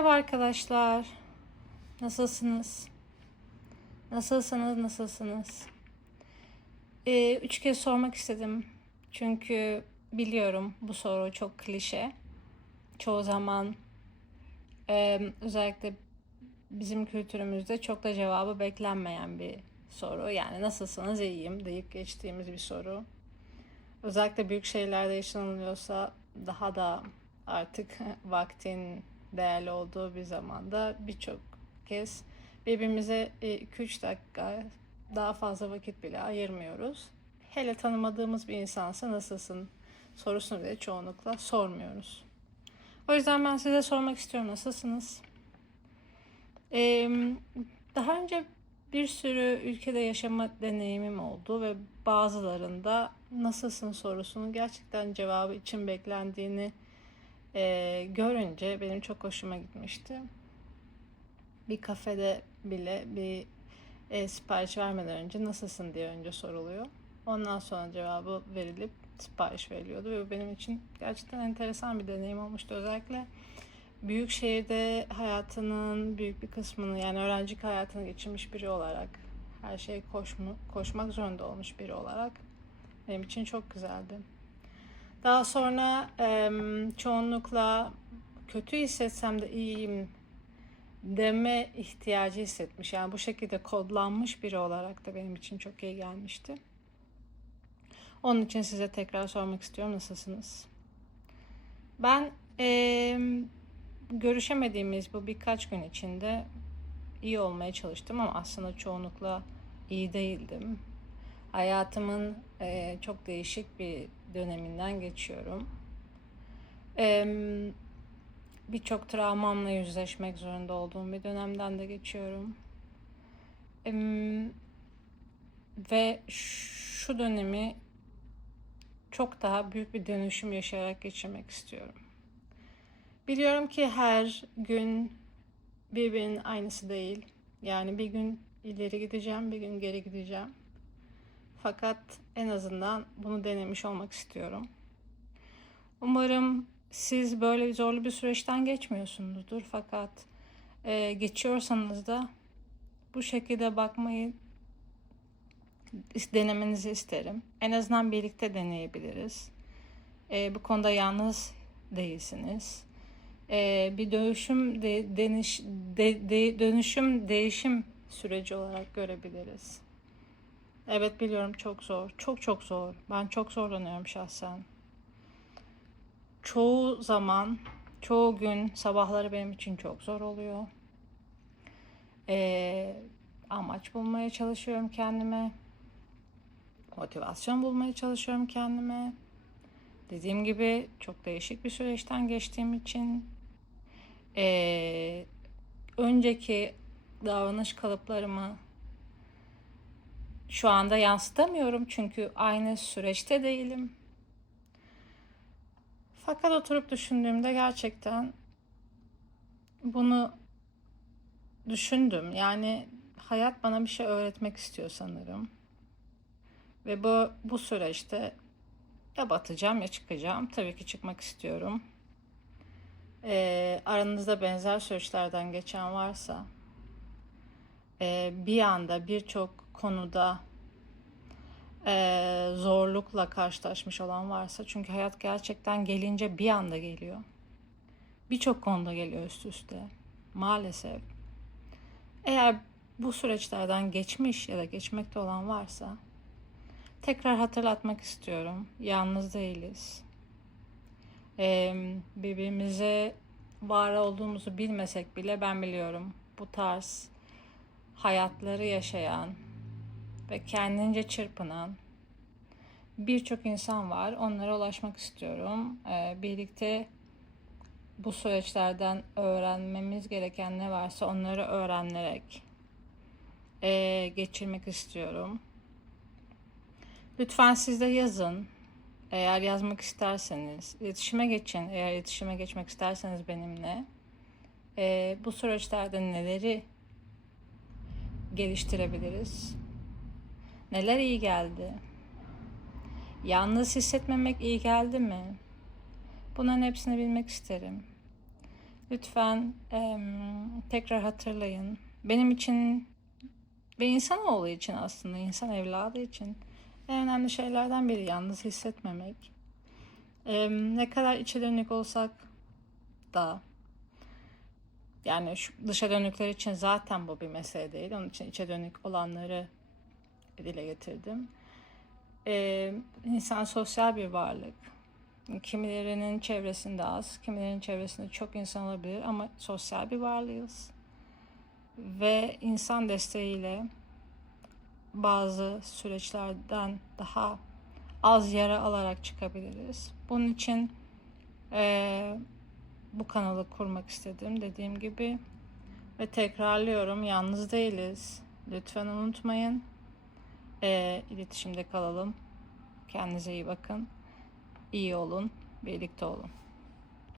Merhaba arkadaşlar. Nasılsınız? Nasılsınız? 3 kez sormak istedim. Çünkü biliyorum bu soru çok klişe. Çoğu zaman özellikle bizim kültürümüzde çok da cevabı beklenmeyen bir soru. Yani nasılsınız iyiyim deyip geçtiğimiz bir soru. Özellikle büyük şehirlerde yaşanılıyorsa daha da artık vaktin değerli olduğu bir zamanda birçok kez birbirimize 2-3 dakika daha fazla vakit bile ayırmıyoruz. Hele tanımadığımız bir insansa nasılsın sorusunu bile çoğunlukla sormuyoruz. O yüzden ben size sormak istiyorum, nasılsınız? Daha önce bir sürü ülkede yaşama deneyimim oldu ve bazılarında nasılsın sorusunun gerçekten cevabı için beklendiğini görünce benim çok hoşuma gitmişti. Bir kafede bile bir sipariş vermeden önce nasılsın diye önce soruluyor. Ondan sonra cevabı verilip sipariş veriliyordu ve benim için gerçekten enteresan bir deneyim olmuştu. Özellikle büyük şehirde hayatının büyük bir kısmını, yani öğrencilik hayatını geçirmiş biri olarak, her şeye koşmak zorunda olmuş biri olarak benim için çok güzeldi. Daha sonra çoğunlukla kötü hissetsem de iyiyim deme ihtiyacı hissetmiş. Yani bu şekilde kodlanmış biri olarak da benim için çok iyi gelmişti. Onun için size tekrar sormak istiyorum, nasılsınız? Ben görüşemediğimiz bu birkaç gün içinde iyi olmaya çalıştım ama aslında çoğunlukla iyi değildim. Hayatımın çok değişik bir döneminden geçiyorum. Birçok travmamla yüzleşmek zorunda olduğum bir dönemden de geçiyorum. Ve şu dönemi çok daha büyük bir dönüşüm yaşayarak geçirmek istiyorum. Biliyorum ki her gün birbirinin aynısı değil. Yani bir gün ileri gideceğim, bir gün geri gideceğim. Fakat en azından bunu denemiş olmak istiyorum. Umarım siz böyle zorlu bir süreçten geçmiyorsunuzdur. Fakat geçiyorsanız da bu şekilde bakmayı denemenizi isterim. En azından birlikte deneyebiliriz. Bu konuda yalnız değilsiniz. Bir dönüşüm, değişim süreci olarak görebiliriz. Evet, biliyorum, çok zor. Çok çok zor. Ben çok zorlanıyorum şahsen. Çoğu zaman, çoğu gün sabahları benim için çok zor oluyor. Amaç bulmaya çalışıyorum kendime. Motivasyon bulmaya çalışıyorum kendime. Dediğim gibi çok değişik bir süreçten geçtiğim için önceki davranış kalıplarımı şu anda yansıtamıyorum çünkü aynı süreçte değilim. Fakat oturup düşündüğümde gerçekten bunu düşündüm. Yani hayat bana bir şey öğretmek istiyor sanırım. Ve bu süreçte ya batacağım ya çıkacağım. Tabii ki çıkmak istiyorum. Aranızda benzer süreçlerden geçen varsa, bir anda birçok konuda zorlukla karşılaşmış olan varsa, çünkü hayat gerçekten gelince bir anda geliyor. Birçok konuda geliyor üst üste. Maalesef. Eğer bu süreçlerden geçmiş ya da geçmekte olan varsa tekrar hatırlatmak istiyorum. Yalnız değiliz. Birbirimize var olduğumuzu bilmesek bile ben biliyorum. Bu tarz hayatları yaşayan ve kendince çırpınan birçok insan var. Onlara ulaşmak istiyorum. Birlikte bu süreçlerden öğrenmemiz gereken ne varsa onları öğrenerek geçirmek istiyorum. Lütfen siz de yazın. Eğer yazmak isterseniz, iletişime geçin. Eğer iletişime geçmek isterseniz benimle. Bu süreçlerde neleri geliştirebiliriz? Neler iyi geldi? Yalnız hissetmemek iyi geldi mi? Bunların hepsini bilmek isterim. Lütfen tekrar hatırlayın. Benim için ve insanoğlu için, aslında insan evladı için en önemli şeylerden biri yalnız hissetmemek. Ne kadar içe dönük olsak da, yani şu dışa dönükler için zaten bu bir mesele değil. Onun için içe dönük olanları dile getirdim. İnsan sosyal bir varlık. Kimilerinin çevresinde az, kimilerinin çevresinde çok insan olabilir ama sosyal bir varlığız. Ve insan desteğiyle bazı süreçlerden daha az yara alarak çıkabiliriz. Bunun için bu kanalı kurmak istedim, dediğim gibi. Ve tekrarlıyorum, yalnız değiliz. Lütfen unutmayın. İletişimde kalalım. Kendinize iyi bakın. İyi olun. Birlikte olun.